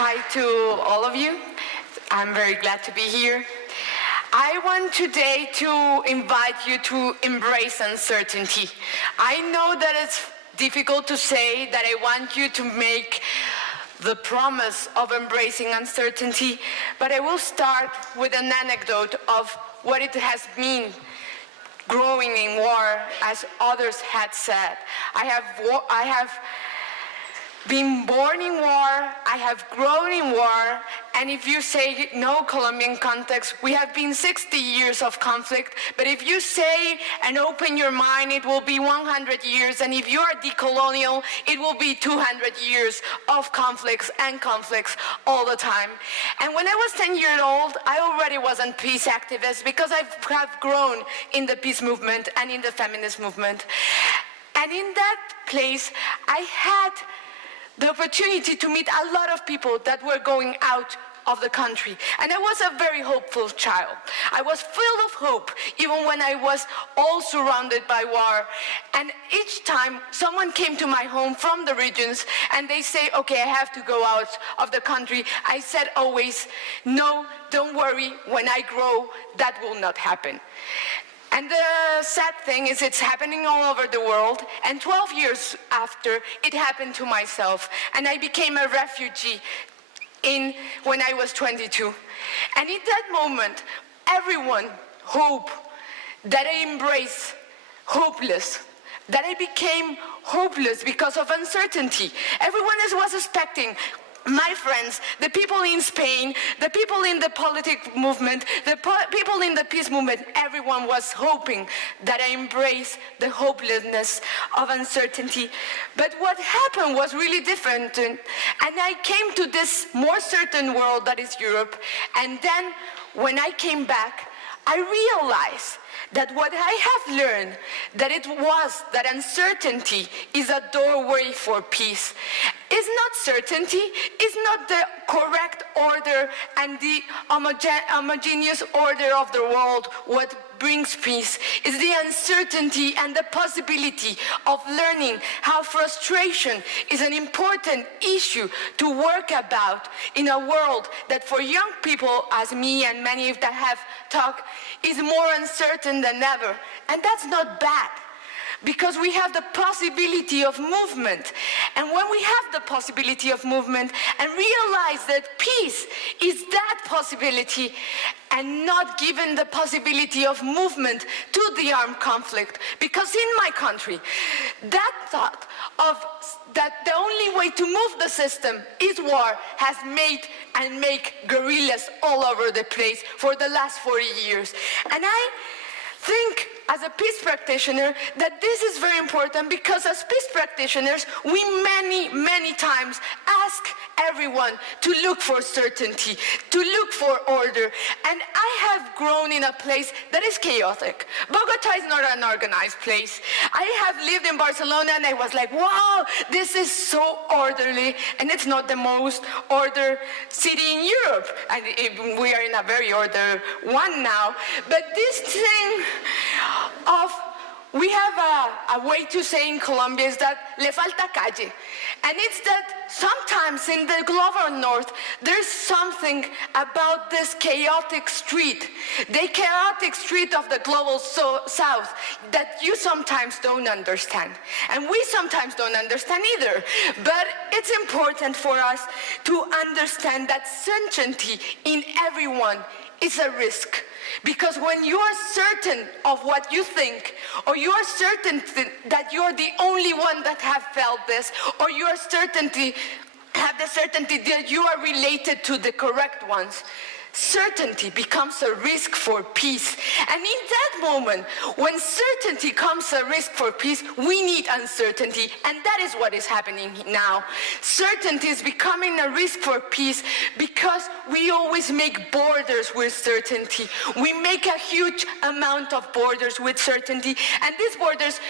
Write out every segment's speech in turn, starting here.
Hi to all of you. I'm very glad to be here. I want today to invite you to embrace uncertainty. I know that it's difficult to say that I want you to make the promise of embracing uncertainty, but I will start with an anecdote of what it has been growing in war, as others had said. I have been born in war, I have grown in war, and if you say no Colombian context, we have been 60 years of conflict, but if you say and open your mind, it will be 100 years, and if you are decolonial, it will be 200 years of conflicts all the time. And when I was 10 years old, I already was a peace activist because I have grown in the peace movement and in the feminist movement. And in that place, I had the opportunity to meet a lot of people that were going out of the country. And I was a very hopeful child. I was filled of hope, even when I was all surrounded by war. And each time someone came to my home from the regions and they say, okay, I have to go out of the country, I said always, no, don't worry, when I grow, that will not happen. And the sad thing is it's happening all over the world, and 12 years after, it happened to myself, and I became a refugee when I was 22. And in that moment, everyone hoped that I embraced hopeless, that I became hopeless because of uncertainty. Everyone was expecting, my friends, the people in Spain, the people in the political movement, the people in the peace movement, everyone was hoping that I embrace the hopelessness of uncertainty. But what happened was really different, and I came to this more certain world that is Europe, and then when I came back, I realized that what I have learned, that uncertainty is a doorway for peace. It's not certainty, it's not the correct order and the homogeneous order of the world what brings peace. It's the uncertainty and the possibility of learning how frustration is an important issue to work about in a world that for young people as me and many that have talked is more uncertain than ever. And that's not bad, because we have the possibility of movement. And when we have the possibility of movement and realize that peace is that possibility and not given the possibility of movement to the armed conflict, because in my country, that thought of that the only way to move the system is war has made and make guerrillas all over the place for the last 40 years. And I think as a peace practitioner that this is very important, because as peace practitioners we many times ask everyone to look for certainty, to look for order. And I have grown in a place that is chaotic. Bogota is not an organized place. I have lived in Barcelona and I was like, wow, this is so orderly, and it's not the most ordered city in Europe. And we are in a very ordered one now. But this thing of, we have a way to say in Colombia is that le falta calle. And it's that sometimes in the global north, there's something about this chaotic street, the chaotic street of the global south, that you sometimes don't understand. And we sometimes don't understand either. But it's important for us to understand that certainty in everyone is a risk. Because when you are certain of what you think, or you are certain that you're the only one that have felt this, or you are have the certainty that you are related to the correct ones, certainty becomes a risk for peace. And in that moment, when certainty becomes a risk for peace, we need uncertainty, and that is what is happening now. Certainty is becoming a risk for peace because we always make borders with certainty. We make a huge amount of borders with certainty, and these borders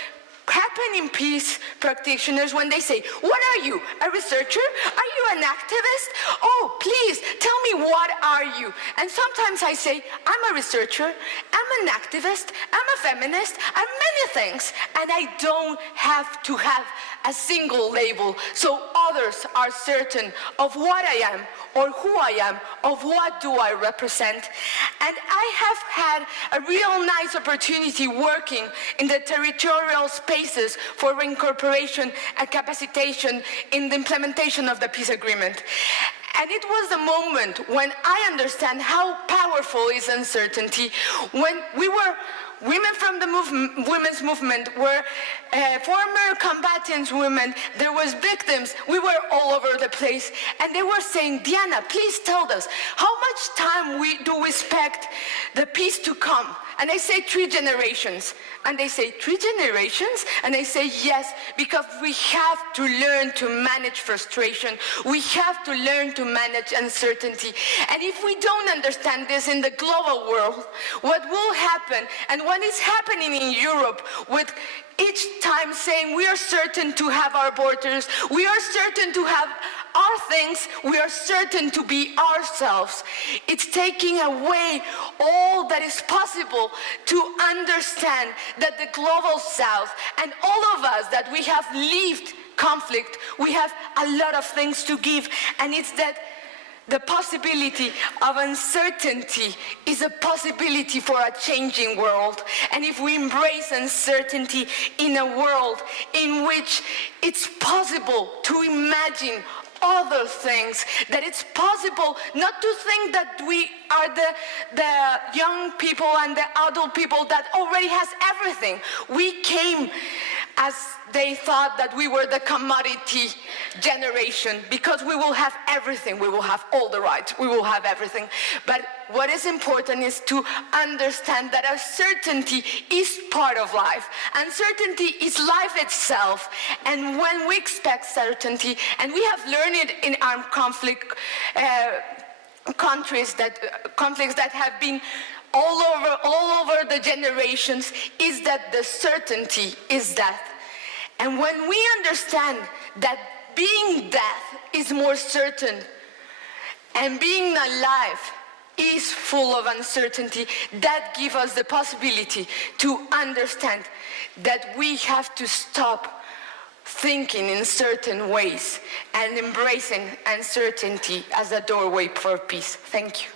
happen in peace practitioners when they say, what are you, a researcher? Are you an activist? Oh, please, tell me, what are you? And sometimes I say, I'm a researcher, I'm an activist, I'm a feminist, I'm many things, and I don't have to have a single label, so others are certain of what I am, or who I am, of what do I represent. And I have had a real nice opportunity working in the territorial spaces for reincorporation and capacitation in the implementation of the peace agreement. And it was the moment when I understand how powerful is uncertainty, when we were women from the women's movement, were former combatants women, there was victims, we were all over the place, and they were saying, Diana, please tell us, how much time do we expect the peace to come? And I say 3 generations. And they say, 3 generations? And I say, yes, because we have to learn to manage frustration. We have to learn to manage uncertainty. And if we don't understand this in the global world, what will happen, and what is happening in Europe with each time saying we are certain to have our borders, we are certain to have our things, we are certain to be ourselves. It's taking away all that is possible to understand that the global South and all of us that we have lived conflict, we have a lot of things to give, and it's that the possibility of uncertainty is a possibility for a changing world. And if we embrace uncertainty in a world in which it's possible to imagine other things, that it's possible not to think that we are the young people and the adult people that already has everything. We came as they thought that we were the commodity generation, because we will have everything, we will have all the rights, we will have everything. But what is important is to understand that uncertainty is part of life. Uncertainty is life itself. And when we expect certainty, and we have learned it in armed conflict countries, conflicts that have been all over the generations, is that the certainty is death. And when we understand that being death is more certain and being alive is full of uncertainty, that gives us the possibility to understand that we have to stop thinking in certain ways and embracing uncertainty as a doorway for peace. Thank you.